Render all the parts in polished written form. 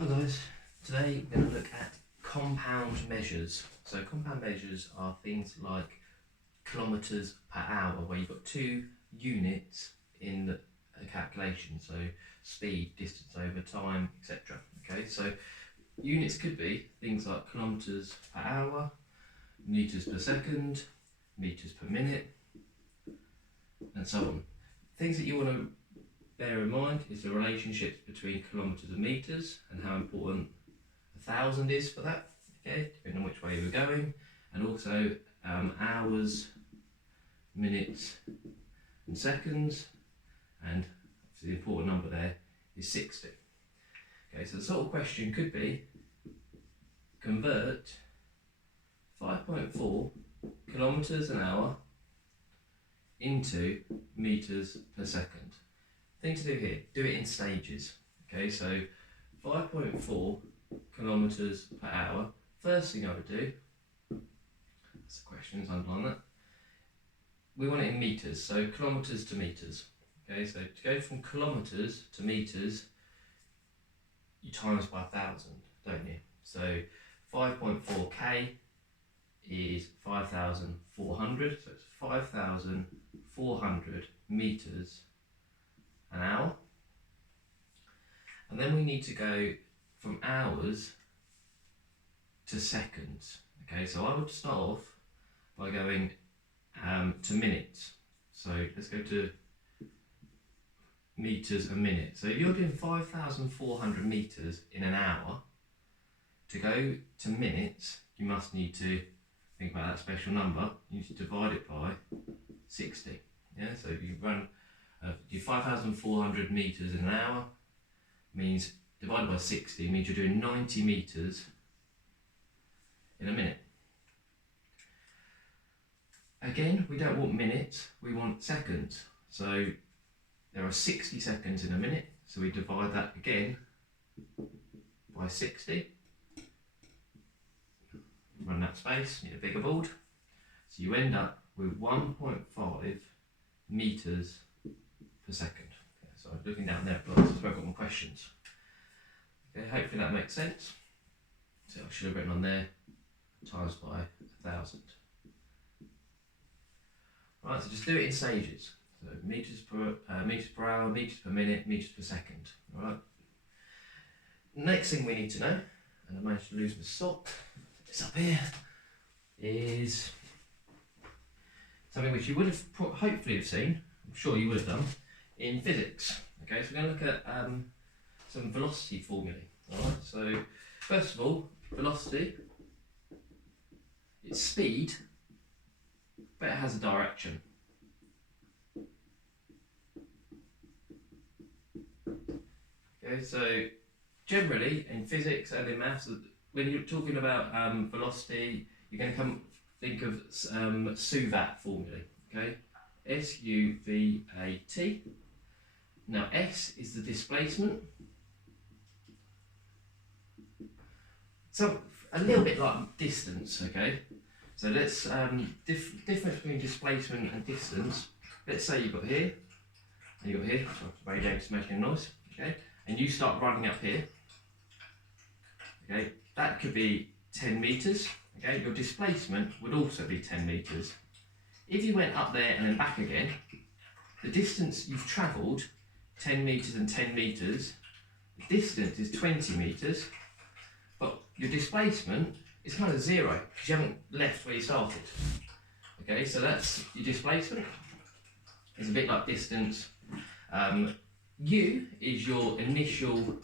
Hi guys, today we're going to look at compound measures. So compound measures are things like kilometres per hour, where you've got two units in a calculation, so speed, distance over time, etc. Okay, so units could be things like kilometres per hour, metres per second, metres per minute, and so on. Things that you want to bear in mind is the relationships between kilometres and metres and how important 1,000 is for that, okay, depending on which way we're going, and also hours, minutes and seconds, and the important number there is 60. Okay, so the sort of question could be, convert 5.4 kilometres an hour into metres per second. Thing to do here, do it in stages. Okay, so 5.4 kilometres per hour. First thing I would do, that's the question, is underline that. We want it in metres, so kilometres to metres. Okay, so to go from kilometres to metres, you times by 1,000, don't you? So 5.4k is 5,400, so it's 5,400 metres an hour. And then we need to go from hours to seconds. Okay, so I would start off by going to minutes. So let's go to meters a minute. So if you're doing 5,400 meters in an hour, to go to minutes, you must need to think about that special number. You need to divide it by 60. Yeah, so if you run your 5,400 meters in an hour, means divided by 60 means you're doing 90 meters in a minute. Again, we don't want minutes, we want seconds. So there are 60 seconds in a minute, so we divide that again by 60. Run that space, need a bigger board. So you end up with 1.5 meters per second. Okay, so I'm looking down there, but I've got more questions. Okay, hopefully that makes sense. So I should have written on there times by 1,000. Right, so just do it in stages. So meters per hour, meters per minute, meters per second. All right. Next thing we need to know, and I managed to lose my sock, it's up here, is something which you would have hopefully have seen. I'm sure you would have done in physics. Okay, so we're going to look at some velocity formulae. All right. So first of all, velocity. It's speed, but it has a direction. Okay, so generally in physics and in maths, when you're talking about velocity, you're going to think of SUVAT formulae. Okay, SUVAT. Now S is the displacement. So a little bit like distance. Okay, so let's difference between displacement and distance. Let's say you've got here, and you've got here. So radio's making a noise. Okay, and you start running up here. Okay, that could be 10 meters. Okay, your displacement would also be 10 meters. If you went up there and then back again, the distance you've travelled, 10 meters and 10 meters, the distance is 20 meters, but your displacement is kind of zero because you haven't left where you started. Okay, so that's your displacement. It's a bit like distance. U is your initial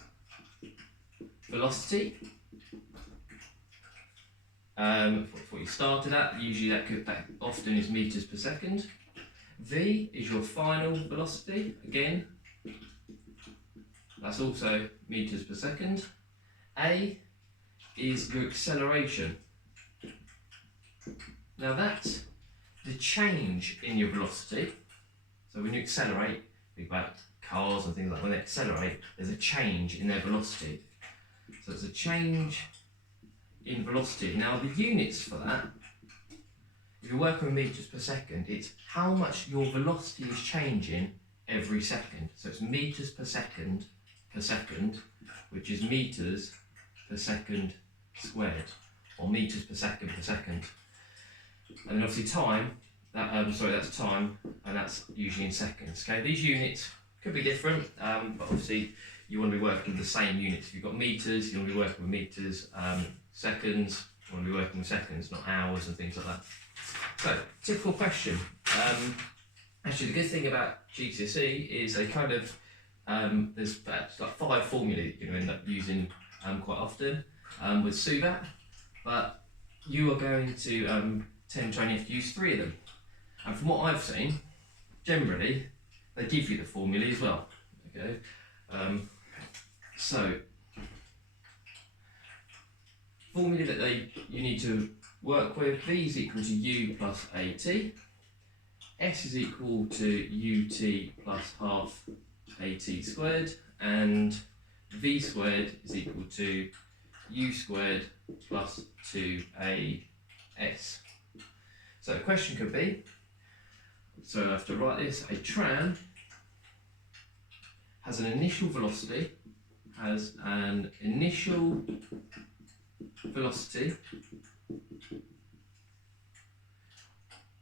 velocity. What you started at, usually that often is meters per second. V is your final velocity, again, that's also meters per second. A is your acceleration. Now that's the change in your velocity. So when you accelerate, think about cars and things like that, when they accelerate, there's a change in their velocity. So it's a change in velocity. Now the units for that, if you're working with meters per second, it's how much your velocity is changing every second. So it's meters per second, which is metres per second squared, or metres per second. And then obviously time, that's time, and that's usually in seconds. Okay, these units could be different, but obviously you want to be working with the same units. If you've got metres, you want to be working with metres. Seconds, you want to be working with seconds, not hours and things like that. So, typical question. Actually, the good thing about GCSE is they kind of, there's like 5 formulae you're going to end up using quite often with SUVAT, but you are going to tend to only have to use 3 of them. And from what I've seen, generally, they give you the formulae as well. Okay, so formula that you need to work with: V is equal to U plus AT, S is equal to UT plus half AT squared, and V squared is equal to U squared plus 2AS. So the question could be, so I have to write this: a tram has an initial velocity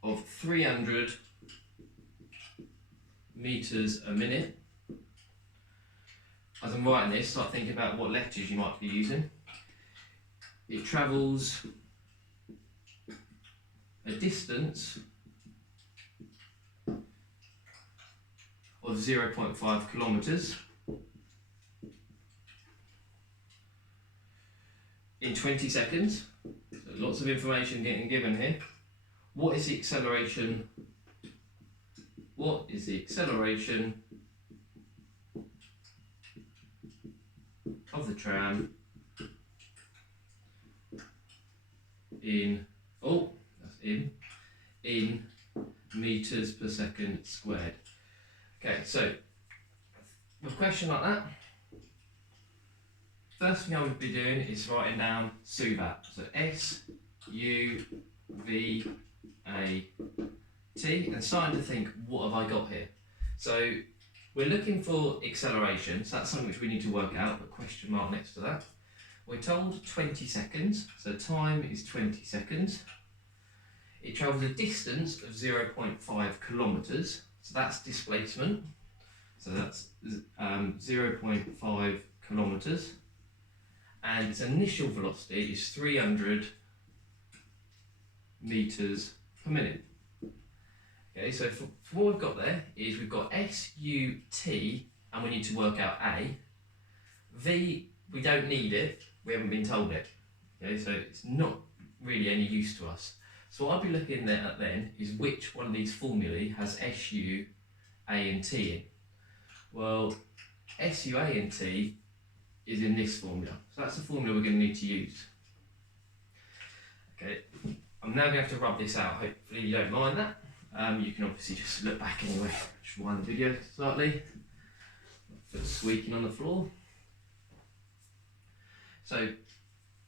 of 300 meters a minute. As I'm writing this, start thinking about what letters you might be using. It travels a distance of 0.5 kilometres in 20 seconds. So lots of information getting given here. What is the acceleration? What is the acceleration of the tram in meters per second squared? Okay, so with a question like that, first thing I would be doing is writing down SUVAT. So S-U-V-A-T, and starting to think, what have I got here? So we're looking for acceleration, so that's something which we need to work out, but question mark next to that. We're told 20 seconds, so time is 20 seconds. It travels a distance of 0.5 kilometres, so that's displacement. So that's 0.5 kilometres. And its initial velocity is 300 meters per minute. Okay, so for what we've got there is we've got S-U-T, and we need to work out A. V, we don't need it, we haven't been told it. Okay, so it's not really any use to us. So what I'll be looking at then is which one of these formulae has S-U, A and T in. Well, S-U, A and T is in this formula. So that's the formula we're going to need to use. Okay, I'm now going to have to rub this out. Hopefully you don't mind that. You can obviously just look back anyway. Just wind the video slightly. Foot squeaking on the floor. So,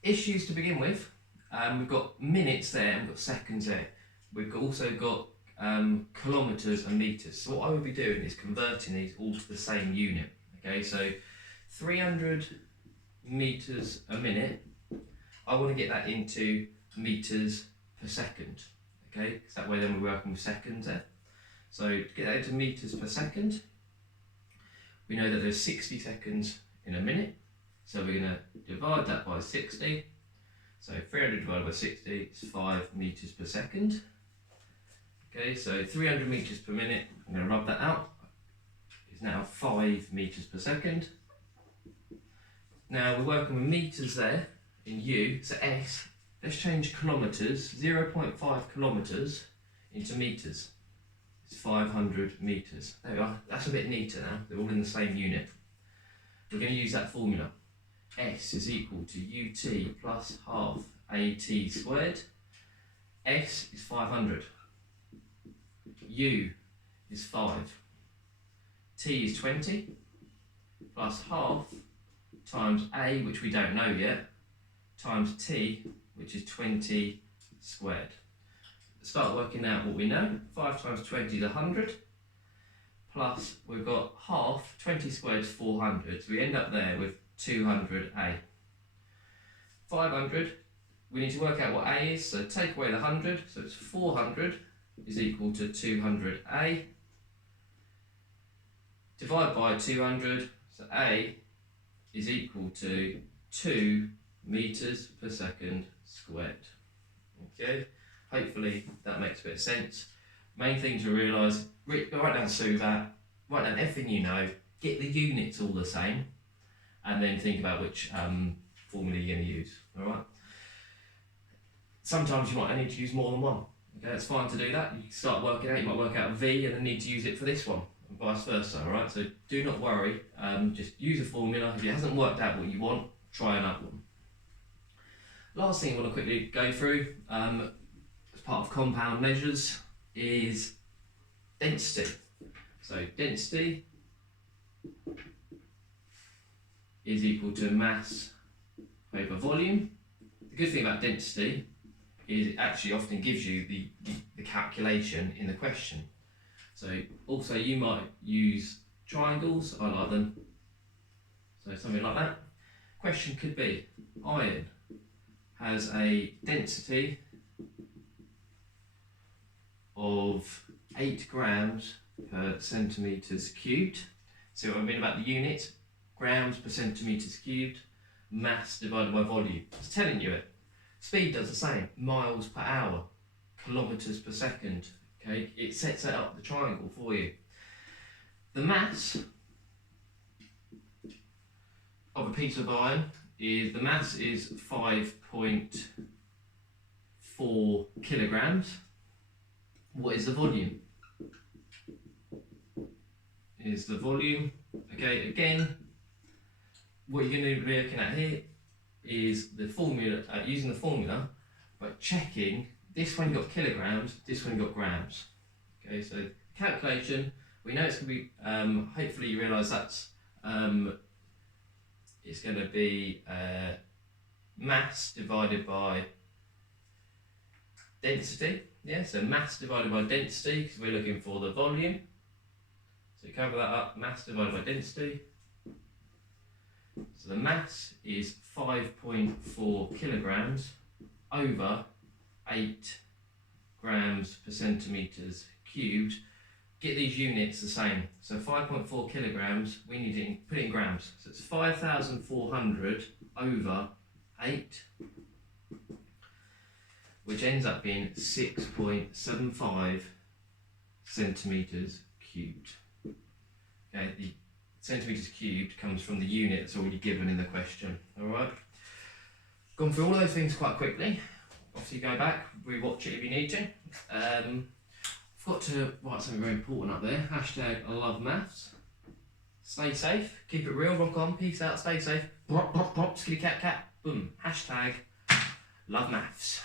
issues to begin with. We've got minutes there and we've got seconds there. We've also got kilometres and metres. So what I would be doing is converting these all to the same unit. Okay, so 300 metres a minute, I want to get that into metres per second. Okay, because that way then we're working with seconds there. So to get that into metres per second, we know that there's 60 seconds in a minute. So we're going to divide that by 60. So 300 divided by 60 is 5 metres per second. Okay, so 300 metres per minute, I'm going to rub that out, is now 5 metres per second. Now we're working with metres there in U, so S. Let's change kilometres, 0.5 kilometres into metres. It's 500 metres. There we are, that's a bit neater now, they're all in the same unit. We're going to use that formula. S is equal to UT plus half AT squared. S is 500. U is 5. T is 20 plus half times A, which we don't know yet, times T, which is 20 squared. Start working out what we know. 5 times 20 is 100, plus we've got half, 20 squared is 400, so we end up there with 200A. 500, we need to work out what A is, so take away the 100, so it's 400 is equal to 200A. Divide by 200, so A is equal to 2 meters per second squared. Okay, hopefully that makes a bit of sense. Main thing to realise, write down SUVAT, write down everything you know, get the units all the same, and then think about which formula you're going to use. Alright. Sometimes you might need to use more than one. Okay, it's fine to do that. You start working out, you might work out a V and then need to use it for this one, and vice versa. Alright, so do not worry, just use a formula. If it hasn't worked out what you want, try another one. Last thing I want to quickly go through, as part of compound measures, is density. So density is equal to mass over volume. The good thing about density is it actually often gives you the calculation in the question. So also you might use triangles, I like them. So something like that. Question could be, iron has a density of 8 grams per centimetres cubed. See what I mean about the unit? Grams per centimetres cubed, mass divided by volume. It's telling you it. Speed does the same, miles per hour, kilometres per second. Okay, it sets that up the triangle for you. The mass of a piece of iron is 5.4 kilograms. What is the volume? Is the volume, okay, again, what you're going to be looking at here is the formula, using the formula, but checking this one you got kilograms, this one you got grams. Okay, so calculation, we know it's going to be, hopefully you realise that's, it's going to be mass divided by density. Yeah, so mass divided by density, because we're looking for the volume. So cover that up, mass divided by density. So the mass is 5.4 kilograms over 8 grams per centimetres cubed. Get these units the same. So 5.4 kilograms, we need to put it in grams. So it's 5,400 over 8, which ends up being 6.75 centimetres cubed. Okay, the centimetres cubed comes from the unit that's already given in the question. Alright, gone through all those things quite quickly. Obviously go back, rewatch it if you need to. Forgot to write something very important up there. Hashtag I love maths. Stay safe, keep it real, rock on, peace out, stay safe. Brop, brop, brop, skitty cat cat, boom. Hashtag love maths.